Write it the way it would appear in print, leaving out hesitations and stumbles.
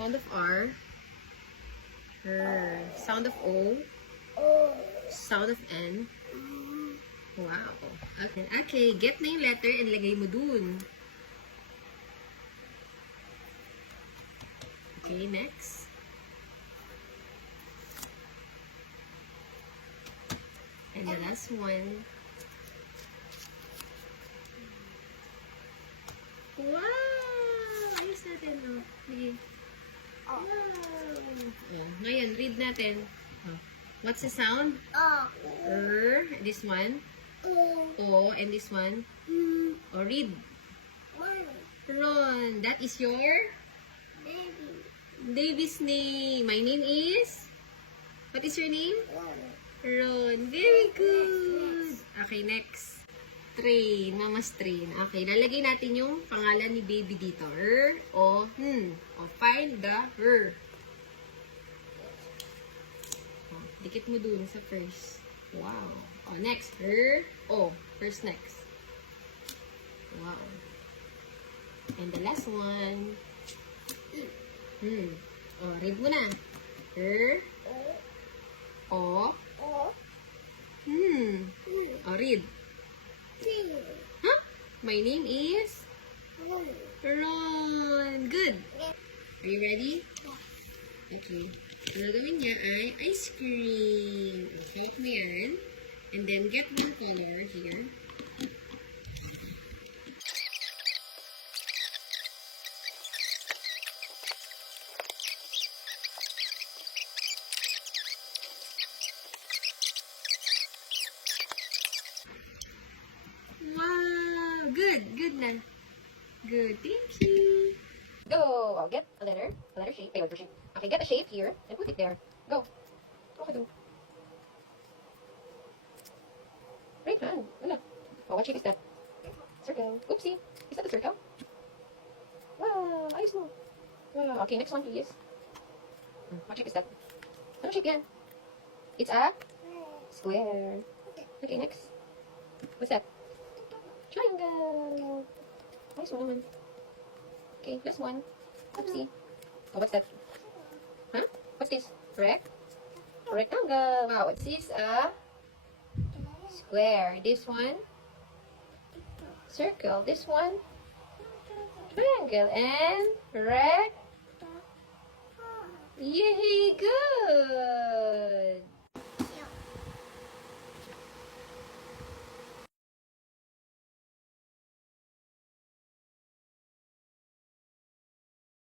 Sound of R. R. Sound of O. Sound of N. Wow. Okay, okay. Get na yung letter and lagay mo dun. Okay, next. And the last one. Wow! Ayos natin, no? Okay. Wow! Oh, ngayon, read natin. Oh. What's the sound? This one. O, and this one. Oh, read. Ron. That is your? Baby's name. My name is? What is your name? Ron. Very good. Okay, next. Train. Mama's train. Okay, lalagay natin yung pangalan ni baby dito. O, O, find the O, dikit mo dun sa first. Wow. O, next. O. First next. Wow. And the last one. O, read mo na. O. O, read. Huh? My name is? Ron. Good. Are you ready? Okay. Ang gagawin niya ay ice cream. Hawak mo yan. And then get one color here. Wow! Good! Good na. Good. Thank you. Go! I'll get a letter shape. Ay, letter shape. Okay, get a shape here and put it there. Go. Okay, do. Right hand. Wala. Oh, what shape is that? Circle. Oopsie. Is that a circle? Wow! Ayos mo. Wow. Okay, next one please. What shape is that? Ano shape yan? It's a square. Okay, next. What's that? Triangle. Nice one naman. Okay, last one. Oopsie. Oh, what's that? Huh? What's this? Rectangle. Wow, this is a square. This one? Circle. This one? Triangle. And Yay, good!